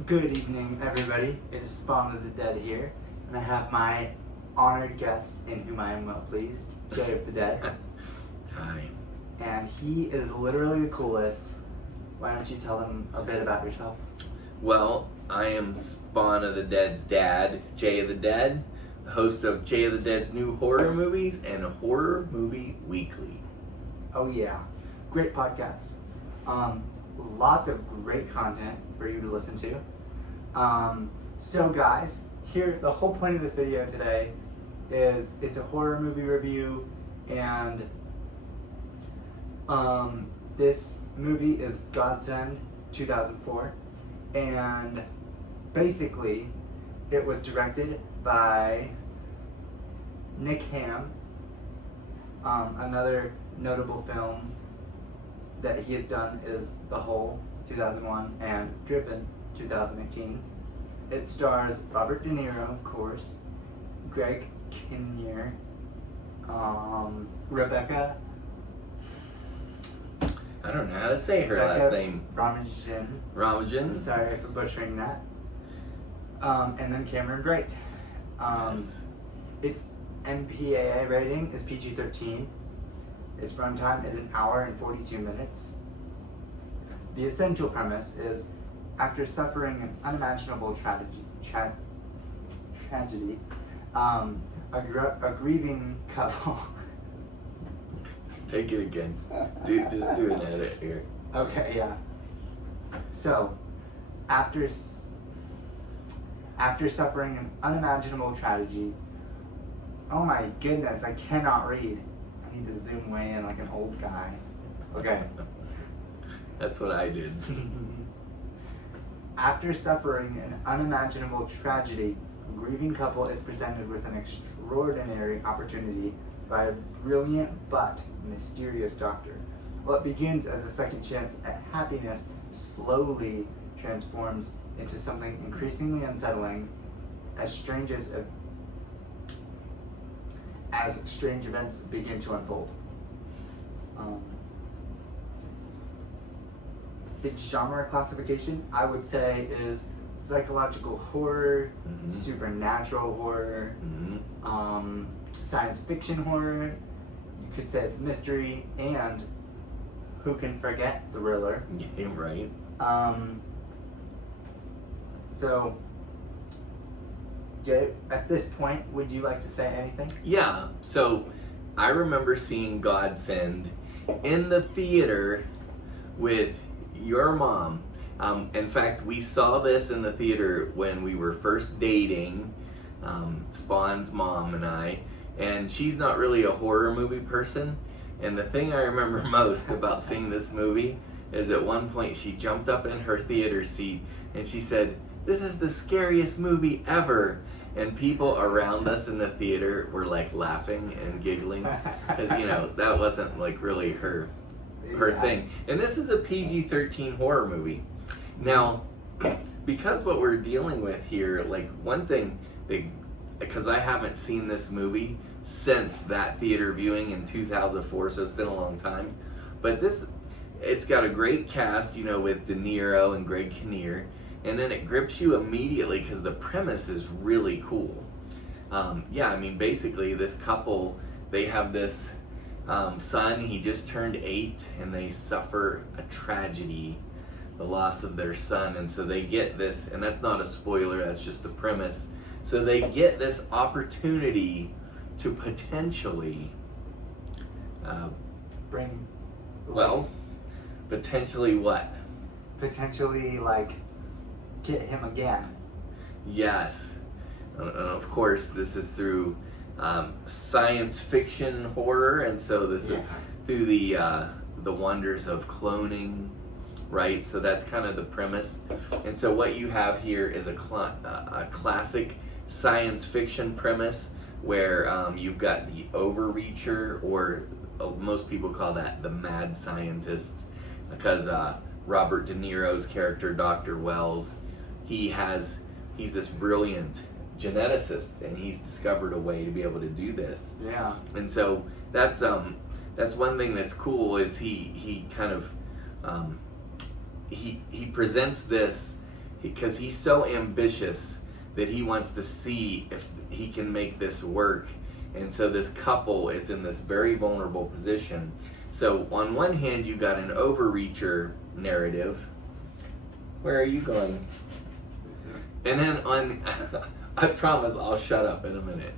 Good evening, everybody. It is Spawn of the Dead here, and I have my honored guest, in whom I am well pleased, Jay of the Dead. Hi. And he is literally the coolest. Why don't you tell them a bit about yourself? Well, I am Spawn of the Dead's dad, Jay of the Dead, host of Jay of the Dead's new horror movies and Horror Movie Weekly. Oh yeah, great podcast. Lots of great content for you to listen to. So guys, here the whole point of this video today is it's a horror movie review, and this movie is Godsend 2004, and basically it was directed by Nick Ham. Another notable film that he has done is The Hole 2001 and Driven 2018. It stars Robert De Niro, of course, Greg Kinnear, Rebecca. I don't know how to say her last name. Ramajan. Sorry for butchering that. And then Cameron Bright. Yes. Its MPAA rating is PG-13. Its runtime is 1 hour and 42 minutes. The essential premise is, after suffering an unimaginable tragedy, a grieving couple. Take it again. Just do an edit here. Okay, yeah. So, after suffering an unimaginable tragedy, oh my goodness, I cannot read. I need to zoom way in like an old guy. Okay. That's what I did. After suffering an unimaginable tragedy, a grieving couple is presented with an extraordinary opportunity by a brilliant but mysterious doctor. What begins as a second chance at happiness slowly transforms into something increasingly unsettling as strange events begin to unfold. Its genre classification, I would say, is psychological horror, supernatural horror, science fiction horror. You could say it's mystery, and who can forget thriller? Yeah, right. So, Jay, at this point, would you like to say anything? Yeah, so I remember seeing Godsend in the theater with your mom. In fact, we saw this in the theater when we were first dating, Spawn's mom and I, and she's not really a horror movie person. And the thing I remember most about seeing this movie is at one point she jumped up in her theater seat and she said, "This is the scariest movie ever." And people around us in the theater were like laughing and giggling because, you know, that wasn't like really her thing. And this is a PG-13 horror movie. Now, because what we're dealing with here, like one thing, because I haven't seen this movie since that theater viewing in 2004, so it's been a long time. But it's got a great cast, you know, with De Niro and Greg Kinnear. And then it grips you immediately because the premise is really cool. Yeah, I mean, basically this couple, they have this son, he just turned 8, and they suffer a tragedy, the loss of their son. And so they get this, and that's not a spoiler, that's just the premise. So they get this opportunity to potentially potentially what? Potentially, like, get him again. Yes. Of course, this is through science fiction horror, and so this is through the wonders of cloning, right? So that's kind of the premise. And so what you have here is a classic science fiction premise where you've got the overreacher, or most people call that the mad scientist, because Robert De Niro's character, Dr. Wells, he's this brilliant geneticist, and he's discovered a way to be able to do this. Yeah. And so that's one thing that's cool, is he kind of he presents this because he's so ambitious that he wants to see if he can make this work. And so this couple is in this very vulnerable position. So on one hand, you got an overreacher narrative. Where are you going? And then I promise I'll shut up in a minute.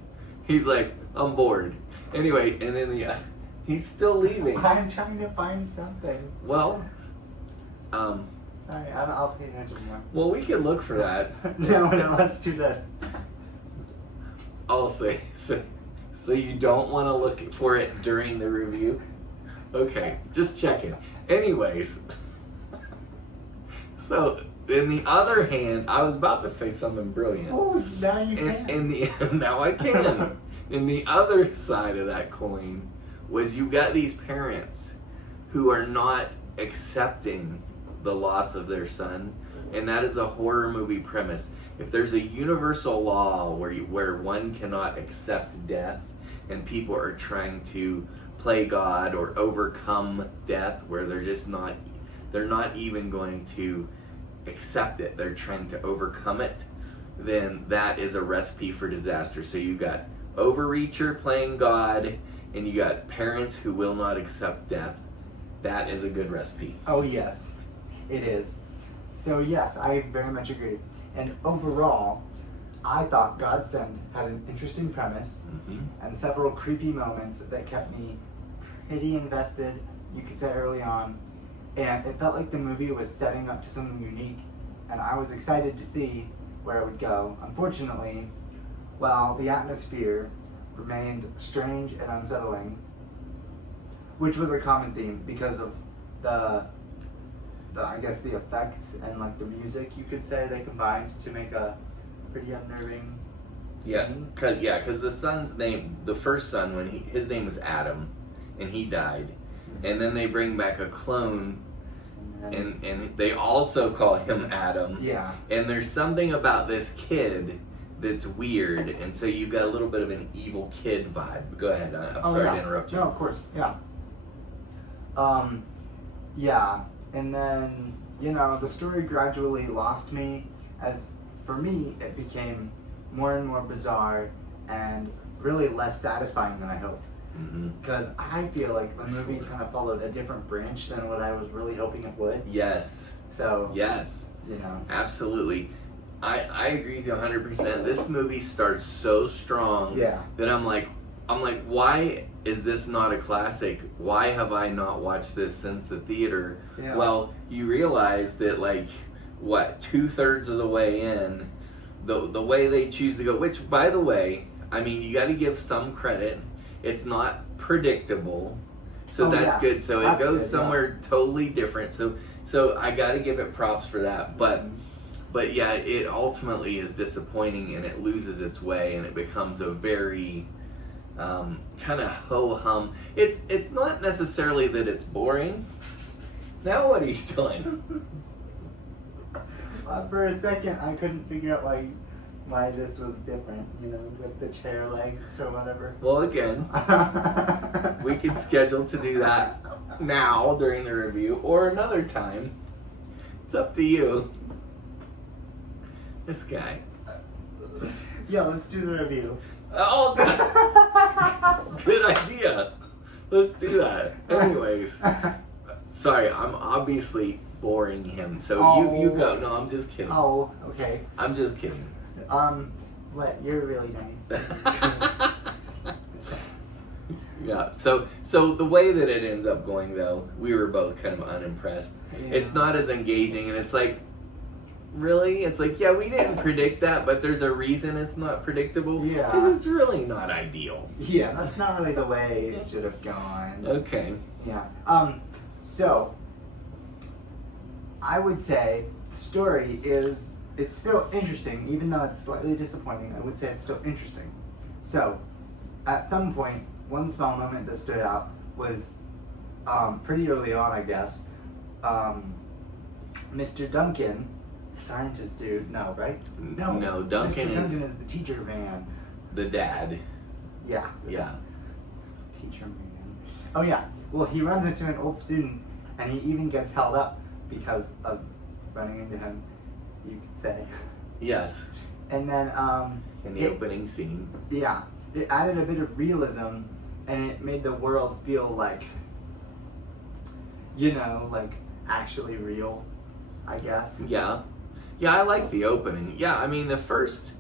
He's like, I'm bored. Anyway, and then he's still leaving. I'm trying to find something. Well, sorry, I'll pay attention more. well, we can look for that. No, let's do this. I'll say, so you don't want to look for it during the review? Okay, just checking. Anyways, so in the other hand, I was about to say something brilliant. Oh, now you can. Now I can. In the other side of that coin was you got these parents who are not accepting the loss of their son, and that is a horror movie premise. If there's a universal law where one cannot accept death, and people are trying to play God or overcome death, where they're not even going to accept it, they're trying to overcome it, then that is a recipe for disaster. So you got overreacher playing God, and you got parents who will not accept death. That is a good recipe. Oh yes, it is. So yes, I very much agree. And overall, I thought Godsend had an interesting premise and several creepy moments that kept me pretty invested, you could say, early on. And it felt like the movie was setting up to something unique, and I was excited to see where it would go. Unfortunately, while the atmosphere remained strange and unsettling, which was a common theme because of the I guess the effects and like the music, you could say, they combined to make a pretty unnerving scene. Because the son's name, the first son, his name was Adam, and he died, and then they bring back a clone, and they also call him Adam. Yeah. And there's something about this kid that's weird, and so you got a little bit of an evil kid vibe. Go ahead. I'm sorry to interrupt you. No, of course. Yeah. Yeah. And then, the story gradually lost me, as for me, it became more and more bizarre and really less satisfying than I hoped. Because I feel like the movie kind of followed a different branch than what I was really hoping it would. Yes. So. Yes. Absolutely. I agree with you 100%. This movie starts so strong that I'm like, why is this not a classic? Why have I not watched this since the theater? Yeah. Well, you realize that 2/3 of the way in, the way they choose to go, which, by the way, I mean, you got to give some credit. It's not predictable, so that's good. So it goes somewhere totally different. So I got to give it props for that. But yeah, it ultimately is disappointing, and it loses its way, and it becomes a very kind of ho-hum. It's not necessarily that it's boring. Now what are you doing? For a second, I couldn't figure out why this was different, with the chair legs or whatever. Well, again, we could schedule to do that now during the review or another time. It's up to you. This guy. Yeah, let's do the review. Oh, good idea. Let's do that. Anyways, sorry, I'm obviously boring him. So you go. No, I'm just kidding. Oh, okay. I'm just kidding. What? You're really nice. Yeah. So the way that it ends up going, though, we were both kind of unimpressed. Yeah. It's not as engaging, and it's like, really? It's like, yeah, we didn't predict that, but there's a reason it's not predictable. Yeah. Because it's really not ideal. Yeah, that's not really the way it should have gone. Okay. Yeah. So, I would say the story it's still interesting, even though it's slightly disappointing. I would say it's still interesting. So, at some point, one small moment that stood out was pretty early on, I guess. Mr. Duncan, scientist dude, no, right? No, Duncan Mr. Duncan is the teacher man. The dad. Yeah. Yeah. Teacher man. Oh yeah. Well, he runs into an old student, and he even gets held up because of running into him, you could birthday. Yes. And then In the opening scene. Yeah, it added a bit of realism, and it made the world feel like, like actually real, I guess. Yeah. Yeah, I like the opening. Yeah, I mean the first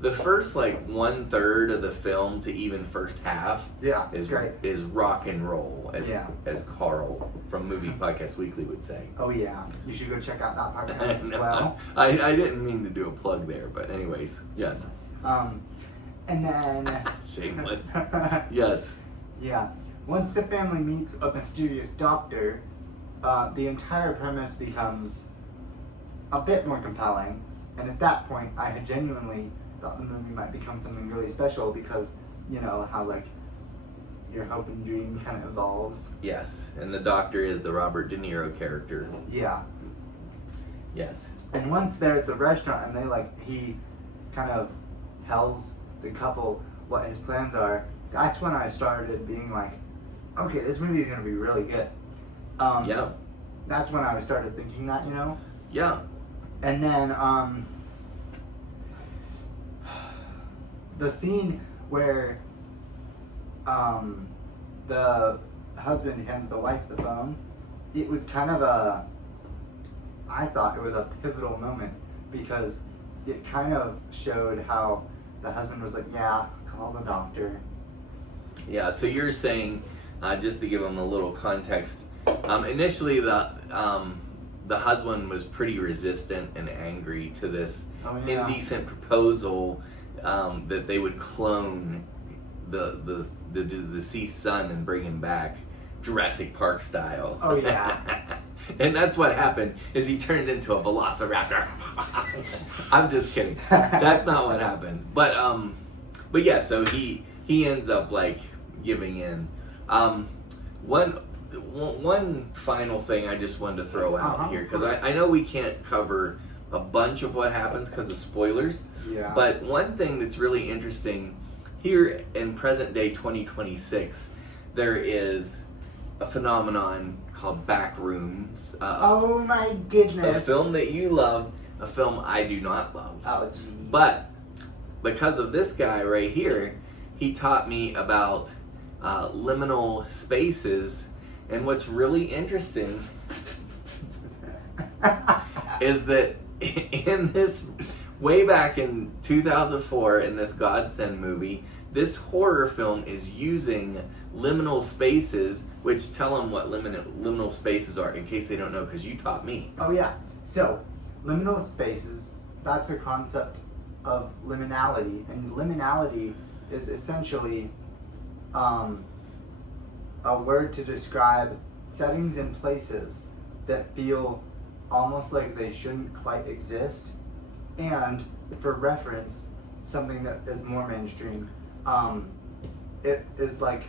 like 1/3 of the film to even first half Yeah, it's great. is rock and roll, as Carl from Movie Podcast Weekly would say. Oh yeah, you should go check out that podcast as well. I didn't mean to do a plug there, but anyways, yes. And then Shameless. Yes. Yeah. Once the family meets a mysterious doctor, the entire premise becomes a bit more compelling. And at that point, I had genuinely thought the movie might become something really special because, how like your hope and dream kind of evolves. Yes, and the doctor is the Robert De Niro character. Yeah. Yes. And once they're at the restaurant and he kind of tells the couple what his plans are, that's when I started being like, okay, this movie is going to be really good. Yeah. That's when I started thinking that, Yeah. And then the scene where the husband hands the wife the phone, it was kind of I thought it was a pivotal moment because it kind of showed how the husband was like, yeah, call the doctor. Yeah, so you're saying, just to give them a little context, initially the husband was pretty resistant and angry to this indecent proposal that they would clone the deceased son and bring him back, Jurassic Park style. Oh yeah. And that's what happened, is he turns into a velociraptor. I'm just kidding. That's not what happens. But yeah, so he ends up like giving in. One final thing I just wanted to throw out here, because I know we can't cover a bunch of what happens because of spoilers. Yeah. But one thing that's really interesting here in present day 2026, there is a phenomenon called Backrooms. Oh my goodness. A film that you love, a film I do not love. Oh gee. But because of this guy right here, he taught me about liminal spaces. And what's really interesting is that in this, way back in 2004, in this Godsend movie, this horror film is using liminal spaces, which tell them what liminal spaces are, in case they don't know, because you taught me. Oh yeah. So, liminal spaces, that's a concept of liminality, and liminality is essentially a word to describe settings and places that feel almost like they shouldn't quite exist, and for reference, something that is more mainstream. It is like,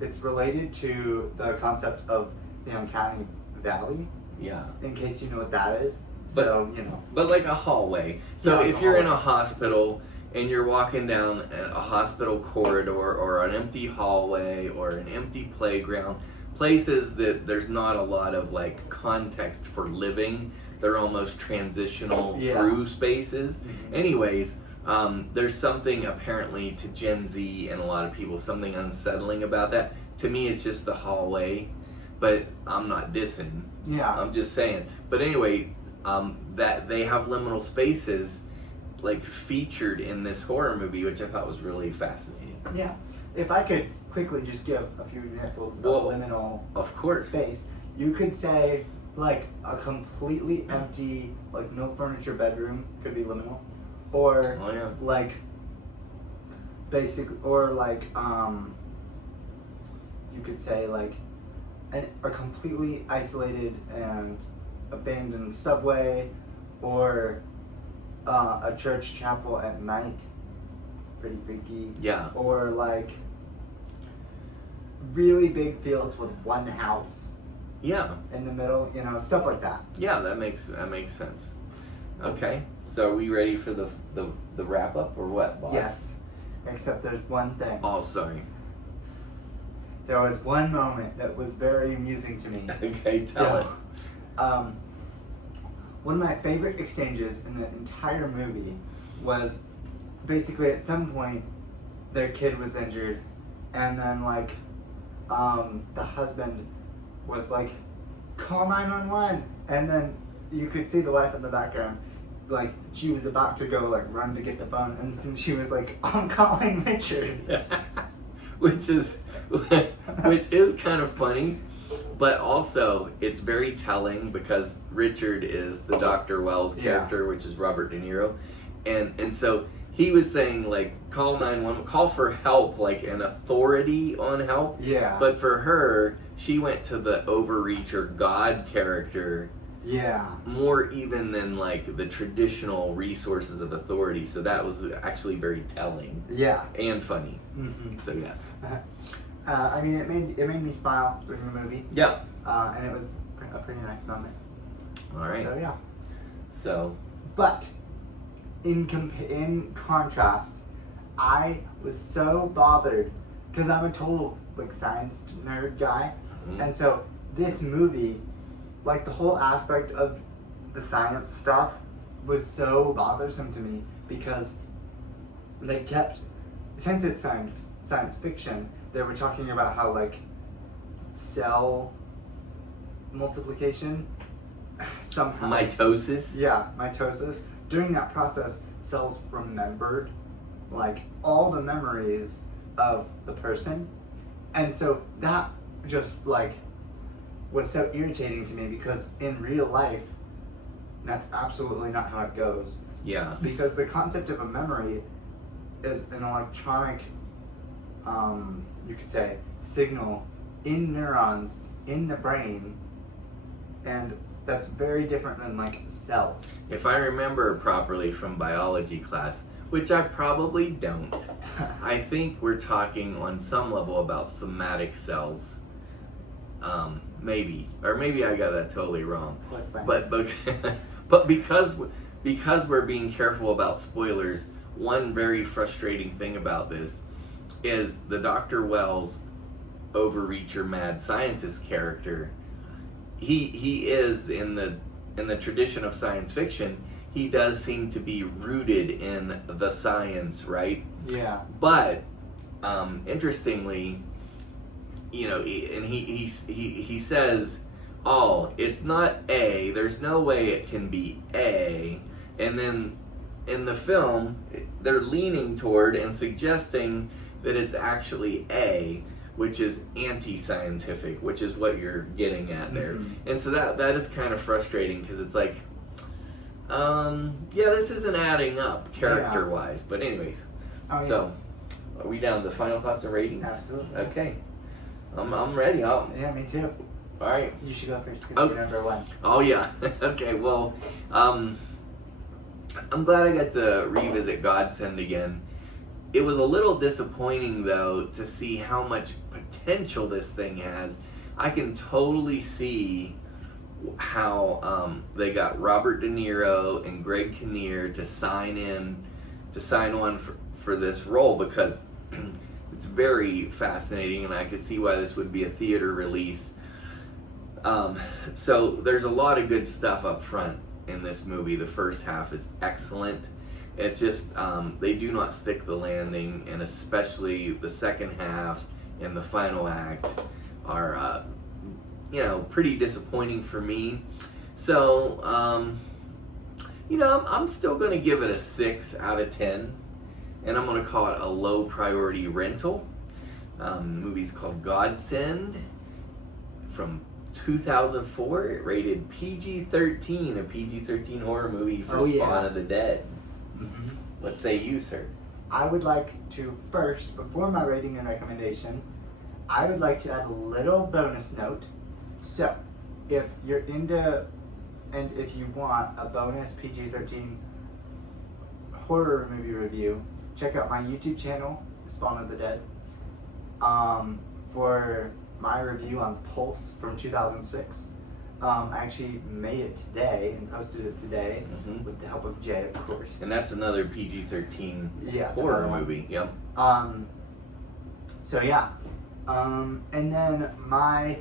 it's related to the concept of the uncanny valley. Yeah. In case you know what that is. But like a hallway. So if you're in a hospital and you're walking down a hospital corridor or an empty hallway or an empty playground, places that there's not a lot of like context for living, they're almost transitional through spaces. Mm-hmm. Anyways, there's something apparently to Gen Z and a lot of people, something unsettling about that. To me, it's just the hallway, but I'm not dissing. Yeah. I'm just saying. But anyway, that they have liminal spaces like featured in this horror movie, which I thought was really fascinating. Yeah. If I could quickly just give a few examples of liminal space, you could say like a completely empty, like no furniture bedroom could be liminal, or like you could say like a completely isolated and abandoned subway, or a church chapel at night, pretty freaky. Yeah. Or like really big fields with one house. Yeah. In the middle, stuff like that. Yeah, that makes sense. Okay, so are we ready for the wrap up or what, boss? Yes. Except there's one thing. Oh, sorry. There was one moment that was very amusing to me. Okay, tell it. one of my favorite exchanges in the entire movie was basically at some point their kid was injured, and then like the husband was like, call 911, and then you could see the wife in the background, like she was about to go like run to get the phone, and then she was like, I'm calling Richard. which is kind of funny, but also it's very telling because Richard is the Dr. Wells character, which is Robert De Niro, and so he was saying like call 911, call for help, like an authority on help. Yeah. But for her, she went to the overreacher God character. Yeah. More even than like the traditional resources of authority. So that was actually very telling. Yeah. And funny. Mm-hmm. So yes. I mean, it made me smile during the movie. Yeah. And it was a pretty nice moment. All right. So yeah. So. But in contrast, I was so bothered because I'm a total like science nerd guy, and so this movie, like the whole aspect of the science stuff, was so bothersome to me because they kept, since it's science fiction, they were talking about how like cell multiplication somehow Mitosis. Yeah, mitosis. During that process, cells remembered like all the memories of the person, and so that just like was so irritating to me because in real life, that's absolutely not how it goes. Yeah. Because the concept of a memory is an electronic, you could say, signal in neurons in the brain, and that's very different than like cells. If I remember properly from biology class, which I probably don't, I think we're talking on some level about somatic cells. Maybe, or maybe I got that totally wrong. But because we're being careful about spoilers, one very frustrating thing about this is the Dr. Wells overreacher mad scientist character. He is in the tradition of science fiction. He does seem to be rooted in the science, right? Yeah. But interestingly, you know, and he says, "Oh, it's not A. There's no way it can be A." And then in the film, they're leaning toward and suggesting that it's actually A, which is anti-scientific, which is what you're getting at there. Mm-hmm. And so that is kind of frustrating because it's like, this isn't adding up character-wise. But anyways, so are we down to final thoughts and ratings? Absolutely. Okay. I'm ready. Yeah, me too. All right. You should go first because you're number one. Oh, yeah. Okay, well, I'm glad I got to revisit Godsend again. It was a little disappointing, though, to see how much potential this thing has. I can totally see how they got Robert De Niro and Greg Kinnear to sign on for this role because it's very fascinating, and I could see why this would be a theater release. So there's a lot of good stuff up front in this movie. The first half is excellent. It's just they do not stick the landing, and especially the second half and the final act are pretty disappointing for me. So I'm still going to give it a 6 out of 10, and I'm going to call it a low priority rental. The movie's called Godsend from 2004. It rated PG-13, a PG-13 horror movie for Spawn of the Dead. Mm-hmm. What say you, sir? I would like to first, before my rating and recommendation, I would like to add a little bonus note. So, if you're into, and if you want a bonus PG-13 horror movie review, check out my YouTube channel, Spawn of the Dead, for my review on Pulse from 2006. I actually made it today and posted it today with the help of Jay, of course. And that's another PG-13 horror movie. Yep. And then my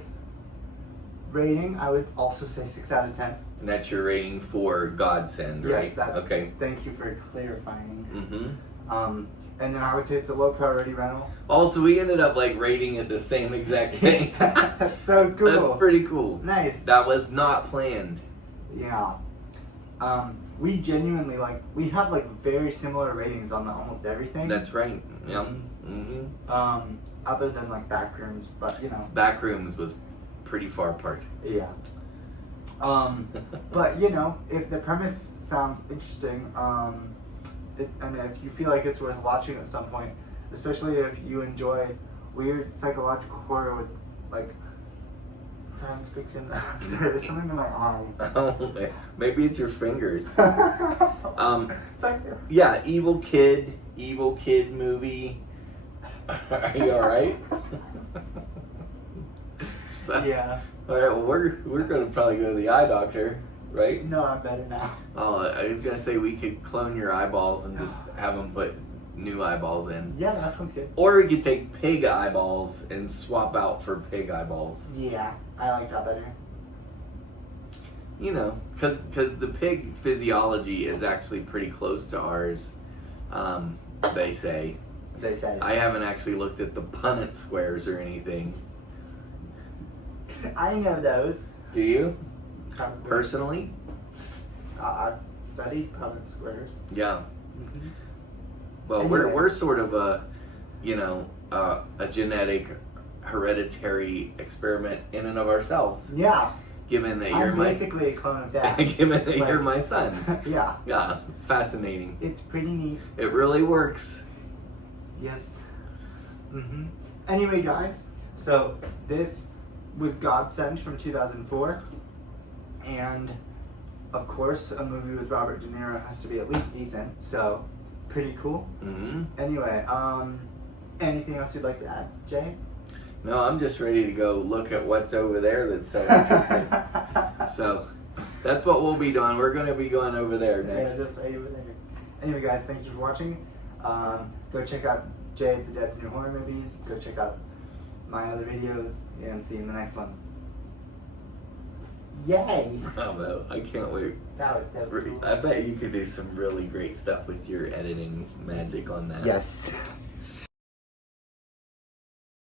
rating, I would also say 6 out of 10. And that's your rating for Godsend, right? Yes, okay. Thank you for clarifying. Mm-hmm. And then I would say it's a low priority rental. Also, we ended up like rating it the same exact thing. That's so cool. That's pretty cool. Nice. That was not planned. Yeah. We genuinely we have very similar ratings on almost everything. That's right. Yeah. Mm-hmm. Other than Backrooms, but Backrooms was pretty far apart. Yeah. But if the premise sounds interesting, and if you feel like it's worth watching at some point, especially if you enjoy weird psychological horror with science fiction. Sorry, there's something in my eye. Oh, maybe it's your fingers. Thank you. Yeah, evil kid movie. Are you all right? So, Yeah. All right. Well, we're gonna probably go to the eye doctor, right? No, I'm better now. Oh, I was gonna say we could clone your eyeballs and just have them put new eyeballs in. Yeah, that sounds good. Or we could take pig eyeballs and swap out for pig eyeballs. Yeah, I like that better. Because the pig physiology is actually pretty close to ours. They say. They say. I haven't actually looked at the Punnett squares or anything. I know those. Do you? Probably. Personally? I've studied Punnett squares. Yeah. Mm-hmm. Well, Anyway. we're sort of a genetic hereditary experiment in and of ourselves. Yeah. Given that you're I'm basically a clone of Dad. given that you're my son. Yeah. Yeah, fascinating. It's pretty neat. It really works. Yes. Anyway, guys, so this was Godsend from 2004, and of course, a movie with Robert De Niro has to be at least decent. So, pretty cool. Mm-hmm. Anyway, anything else you'd like to add, Jay? No, I'm just ready to go look at what's over there that's so interesting. So, that's what we'll be doing. We're going to be going over there next. Yeah, that's right over there. Anyway, guys, thank you for watching. Go check out Jay the Dead's new horror movies. Go check out my other videos, and see you in the next one. Yay! Bravo. I can't wait. That was cool. I bet you could do some really great stuff with your editing magic on that. Yes.